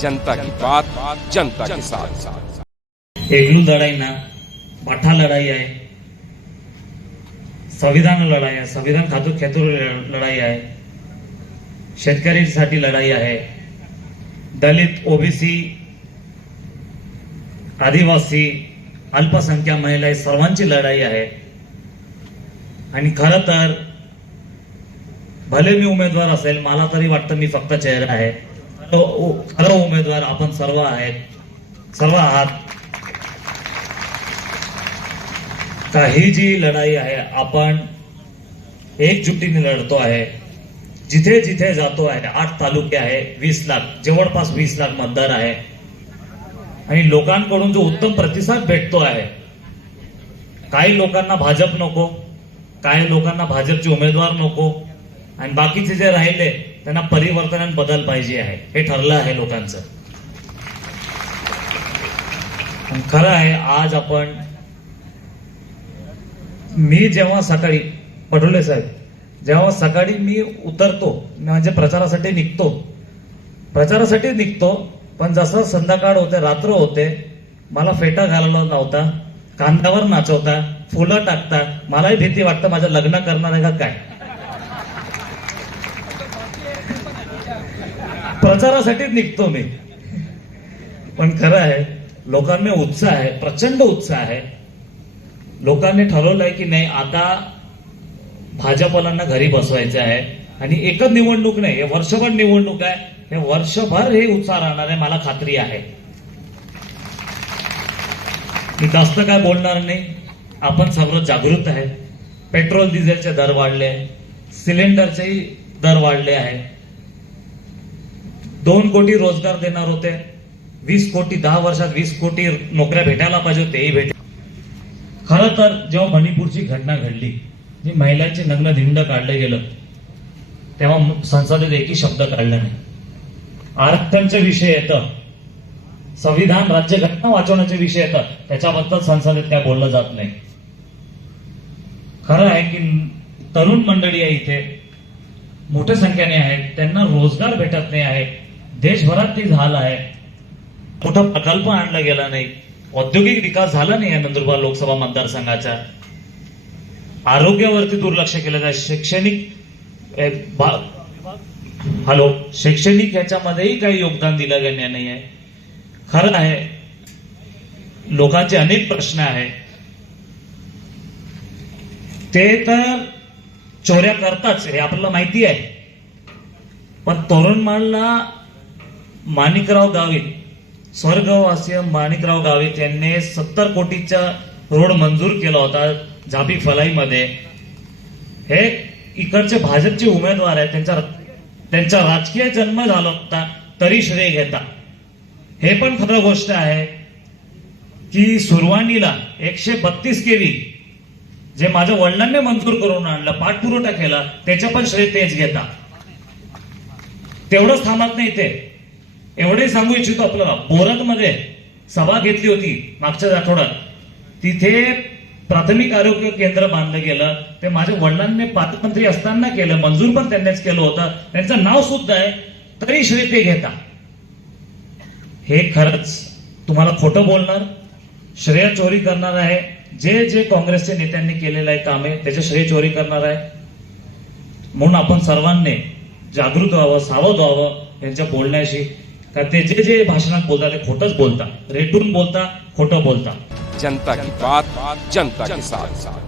जनता की बात जनता के साथ। एकलू लढाई ना मठा लढाई आहे संविधान लढाई आहे संविधान खातू खेतूर लढाई आहे शेतकऱ्यांसाठी लढाई आहे दलित ओबीसी आदिवासी अल्पसंख्या महिला सर्वांची लढाई आहे आणि खर तर भले मी उमेदवार असेल मला तरी वाटतं मी फक्त चेहरा आहे. खरं उमेदवार आपण सर्व आहेत. सर्व आहात. काही जी लढाई आहे आपण एकजुटीने लढतो आहे. जिथे जिथे जातो आहे आठ तालुके आहे वीस लाख जवळपास वीस लाख मतदार आहे. आणि लोकांकडून जो उत्तम प्रतिसाद भेटतो आहे काही लोकांना भाजप नको काही लोकांना भाजपचे उमेदवार नको आणि बाकीचे जे राहिले त्यांना परिवर्तन आणि बदल पाहिजे आहे. हे ठरलं आहे लोकांचं. खरं आहे आज आपण मी जेव्हा सकाळी पटोले साहेब जेव्हा सकाळी मी उतरतो म्हणजे प्रचारासाठी निघतो. प्रचारासाठी निघतो पण जसं संध्याकाळ होते रात्र होते मला फेटा घालवला नव्हता कांद्यावर नाचवता फुलं टाकता मलाही भीती वाटतं माझं लग्न करणार आहे का काय? प्रचारासाठीच निघतो मी. पण खरं आहे लोकांना उत्साह आहे प्रचंड उत्साह आहे. लोकांनी ठरवलंय की नाही आता भाजपलांना घरी बसवायचं आहे. आणि एकच निवडणूक नाही हे वर्षभर निवडणूक आहे. हे वर्षभर हे उत्साह राहणार आहे मला खात्री आहे. मी जास्त काय बोलणार नाही. आपण सर्व जागृत आहे. पेट्रोल डिझेलचे दर वाढले. सिलेंडरचेही दर वाढले आहे. दोन कोटी रोजगार देणार होते. वीस कोटी दहा वर्षात वीस कोटी नोकऱ्या भेटायला पाहिजे तेही भेट खर तर जेव्हा मणिपूरची घटना घडली जी महिलांचे नग्न धिंड काढलं गेलं तेव्हा संसदेत एकही शब्द काढला नाही. आरक्षणचे विषय येतं. संविधान राज्यघटना वाचवण्याचे विषय येतात त्याच्याबद्दल संसदेत काय बोललं जात नाही. खरं आहे की तरुण मंडळी आहे इथे. मोठ्या संख्येने आहेत त्यांना रोजगार भेटत नाही आहे देशभरात ते झालं आहे. मोठा प्रकल्प आणला गेला नाही औद्योगिक विकास झाला नाही आहे नंदुरबार लोकसभा मतदारसंघाचा. आरोग्यावरती दुर्लक्ष केलं जाय शैक्षणिक हॅलो शैक्षणिक याच्यामध्येही काही योगदान दिलं गेलं नाही आहे. खरं आहे लोकांचे अनेक प्रश्न आहेत. ते तर चोऱ्या करताच हे आपल्याला माहिती आहे. पण तोरणमाळला माणिकराव गावित स्वर्गवासीय माणिकराव गावित यांनी सत्तर कोटीचा रोड मंजूर केला होता झापी फलाईमध्ये. हे इकडचे भाजपचे उमेदवार आहेत त्यांचा त्यांचा राजकीय जन्म झाला होता तरी श्रेय घेता. हे पण खरं गोष्ट आहे की सुरवाणीला एकशे बत्तीस केवी जे माझ्या वडिलांनी मंजूर करून आणलं पाठपुरवठा केला त्याच्या पण श्रेय तेच घेता. तेवढंच थांबत नाही ते. एवढे सांगू इच्छितो आपल्याला. बोरत मध्ये सभा घेतली होती मागच्याच आठवड्यात. तिथे प्राथमिक आरोग्य केंद्र बांधलं गेलं. ते माझ्या वडिलांनी पालकमंत्री असताना केलं. मंजूर पण त्यांनीच केलं होतं. त्यांचं नाव सुद्धा आहे तरी श्रेय ते घेता. हे खरंच तुम्हाला खोटं बोलणार श्रेय चोरी करणार आहे जे जे काँग्रेसच्या नेत्यांनी केलेलं आहे कामे त्याचे श्रेय चोरी करणार आहे. म्हणून आपण सर्वांनी जागृत व्हावं सावध व्हावं यांच्या बोलण्याशी. का ते जे जे भाषणात बोलतात ते खोटंच बोलता रेटून बोलता खोटं बोलता जनता की बात जनता के साथ.